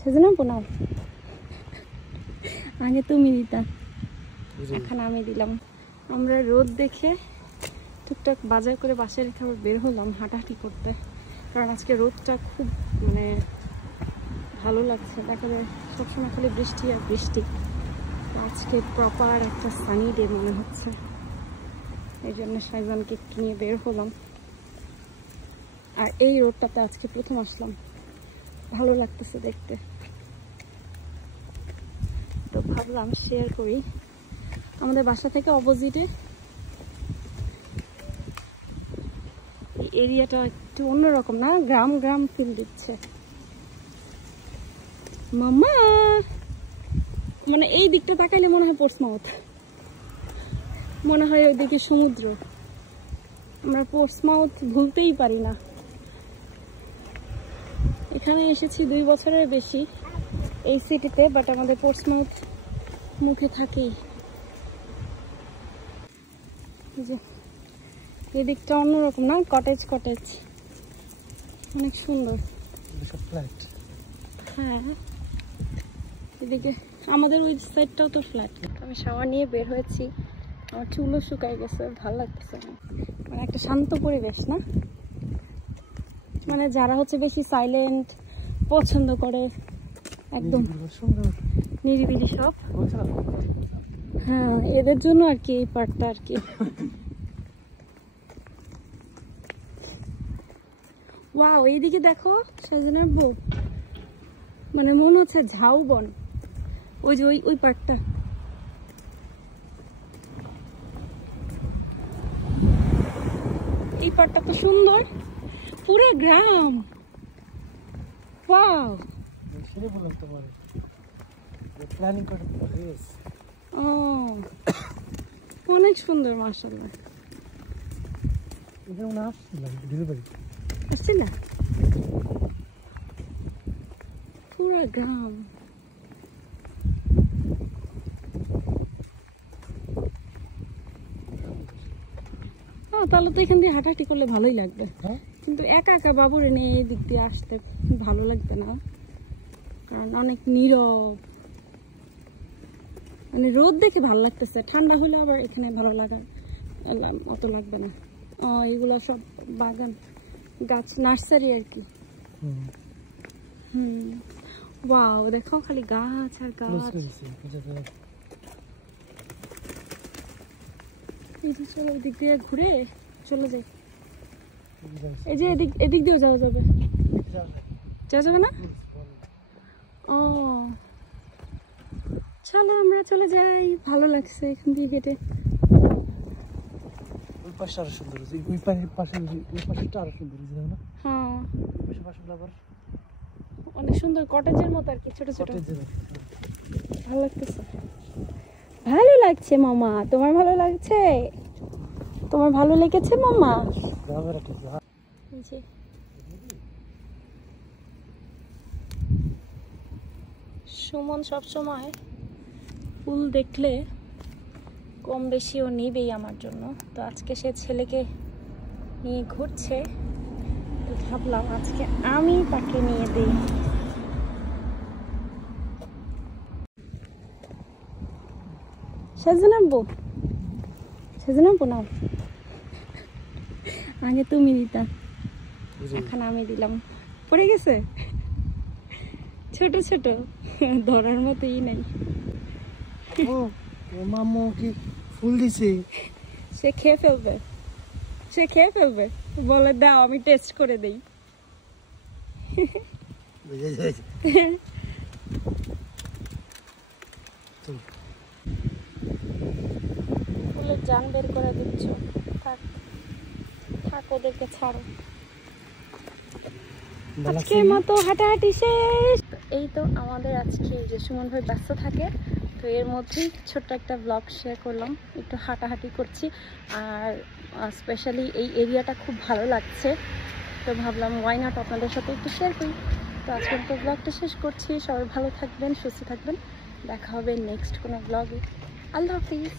সেজন্য পোনাও আগে তুমি দিতা, এখন আমি দিলাম। আমরা রোদ দেখে টুকটাক বাজার করে বাসায় রেখে আবার বের হলাম হাঁটাহাঁটি করতে, কারণ আজকে রোদটা খুব মানে ভালো লাগছে। দেখা যায় সবসময় খালি বৃষ্টি আর বৃষ্টি, আজকে প্রপার একটা সানি ডে মনে হচ্ছে। এই জন্য শাইজানকে একটু নিয়ে বের হলাম। আর এই রোডটাতে আজকে প্রথম আসলাম, ভালো লাগতেছে দেখতে, তো ভাবলাম শেয়ার করি। আমাদের বাসা থেকে অপোজিটে এই এরিয়াটা একটু অন্যরকম না, গ্রাম গ্রাম ফিল দিচ্ছে। মামা মানে এই দিকটা তাকাইলে মনে হয় পোর্টসমাউথ, মনে হয় ওইদিকে সমুদ্র। আমরা পোর্টসমাউথ ভুলতেই পারি না। এখানে এসেছি 2 বছরের বেশি এই সিটিতে, বাট আমাদের পোর্টসমাউথ মুখে থাকেই। যে এই দিকটা অন্যরকম না, কটেজ কটেজ, অনেক সুন্দর। হ্যাঁ এদিকে আমাদের ওই সাইডটাও তো ফ্ল্যাট। আমি শাওয়ার নিয়ে বের হয়েছি, আমার চুলও শুকাই গেছে, ভালো লাগতেছে না। মানে একটা শান্ত পরিবেশ না, মানে যারা হচ্ছে বেশি সাইলেন্ট পছন্দ করে, একদম নিরিবিলি সব, হ্যাঁ এদের জন্য আর কি এই পার্কটা আর কি। ওয়াও এইদিকে দেখো সেজনের বউ, মানে মনে হচ্ছে ঝাউবন, ওই যে ওই পার্কটা। এই পার্কটা তো সুন্দর, পুরো গ্রাম। ওয়াও ও অনেক সুন্দর মাশাআল্লাহ। আসছিল পুরো গ্রাম। তাহলে তো এখান দিয়ে হাঁটাহাঁটি করলে ভালোই লাগবে, কিন্তু একা একা বাবুরে নিয়ে এই দিক দিয়ে আসতে ভালো লাগবে না, কারণ অনেক নীরব। মানে রোদ দেখে ভালো লাগতেছে, ঠান্ডা হলে আবার এখানে ভালো লাগার অত লাগবে না। এগুলা সব বাগান গাছ, নার্সারি আর কি। ওয়াও দেখো খালি গাছ আর গাছ। চলো ওদিক দিয়ে ঘুরে চলে যাই। এই যে এদিক দিয়েও যাওয়া যাবে, যাওয়া যাবে না? ও চলো আমরা চলে যাই, ভালো লাগছে এখান দিয়ে হেঁটে। হ্যাঁ অনেক সুন্দর, কটেজের মতো আর কি, ছোট ছোট, ভালো লাগতেছে। ভালো লাগছে মামা, তোমার ভালো লাগছে? তোমার ভালো লেগেছে মামা? সুমন সবসময় ফুল দেখলে কম বেশি ও নিবেই আমার জন্য, তো আজকে সে ছেলেকে নিয়ে ঘুরছে, তো ভাবলাম আজকে আমি তাকে নিয়ে দিই। সেজন্য নাও, আগে তুমি দিতা, এখন আমি দিলাম। পড়ে গেছে, ছোট ছোট, ধরার মতোই নাই। মামু কি ফুল দিছে? সে খেয়ে ফেলবে, বলে দাও আমি টেস্ট করে দেই। ফুলের জান বের করে দিচ্ছ, থাক ওদেরকে ছাড়ো। আজকের মতো হাঁটাহাঁটি শেষ। এই তো আমাদের আজকে যে সুমন ভাই ব্যস্ত থাকে, তো এর মধ্যেই ছোট্ট একটা ব্লগ শেয়ার করলাম, একটু হাঁটাহাঁটি করছি। আর স্পেশালি এই এরিয়াটা খুব ভালো লাগছে, তো ভাবলাম ওয়াই নট আপনাদের সাথে একটু শেয়ার করি। তো আজকের তো ব্লগটা শেষ করছি, সবাই ভালো থাকবেন, সুস্থ থাকবেন, দেখা হবে নেক্সট কোনো ব্লগে। আল্লাহ হাফিজ।